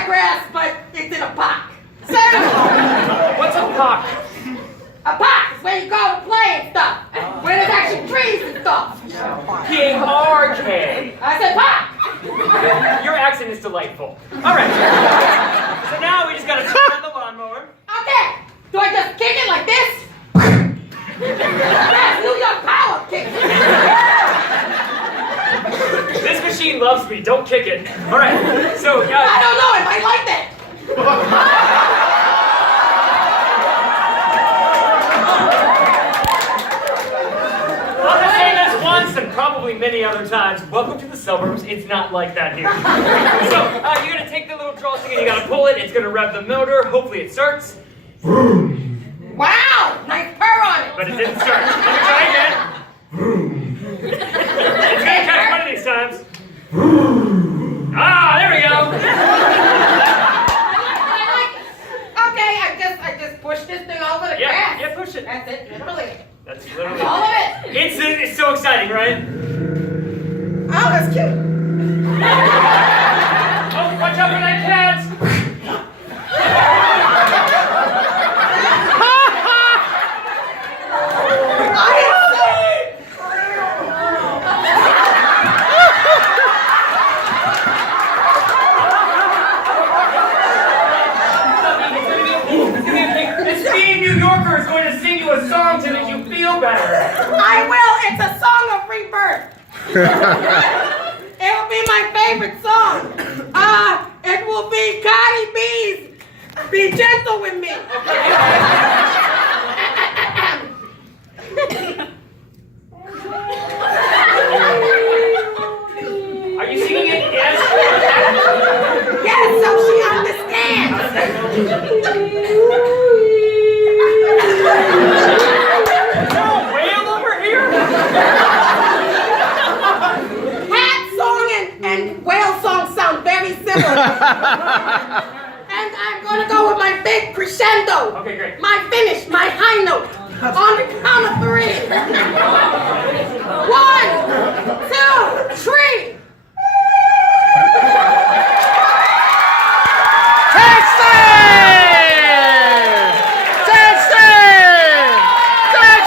wet grass, but it's in a park. So, What's a park? a park is where you go to play and stuff. Where there's actually trees and stuff. P-A-R-K. I said park. Your accent is delightful. All right. So now we just gotta turn on the lawnmower. Okay. Do I just kick it like this? That's New York power kick. This machine loves me. Don't kick it. All right. So I don't know. It might like that. I'll just say this once and probably many other times. Welcome to the suburbs. It's not like that here. So you're gonna take the little draw thing and you gotta pull it. It's gonna rev the motor. Hopefully it starts. Wow. Nice purr on it. But it didn't start. Let me try again. It's gonna catch one of these times. Ah, there we go. Okay, I just push this thing over the grass. Yeah, push it. That's it, literally. That's literally All of it. It's so exciting, right? Oh, that's cute. Oh, watch out for that cat! This being New Yorker is going to sing you a song to make you feel better. I will. It's a song of rebirth. It will be my favorite song. It will be Cardi B's "Be Gentle with Me." Are you singing it yes? Yes, so she understands. Is there a whale over here? Cat song and whale song sound very similar. And I'm gonna go with my big crescendo. Okay, great. My finish, my high note. On the count of 3. 1, 2, 3.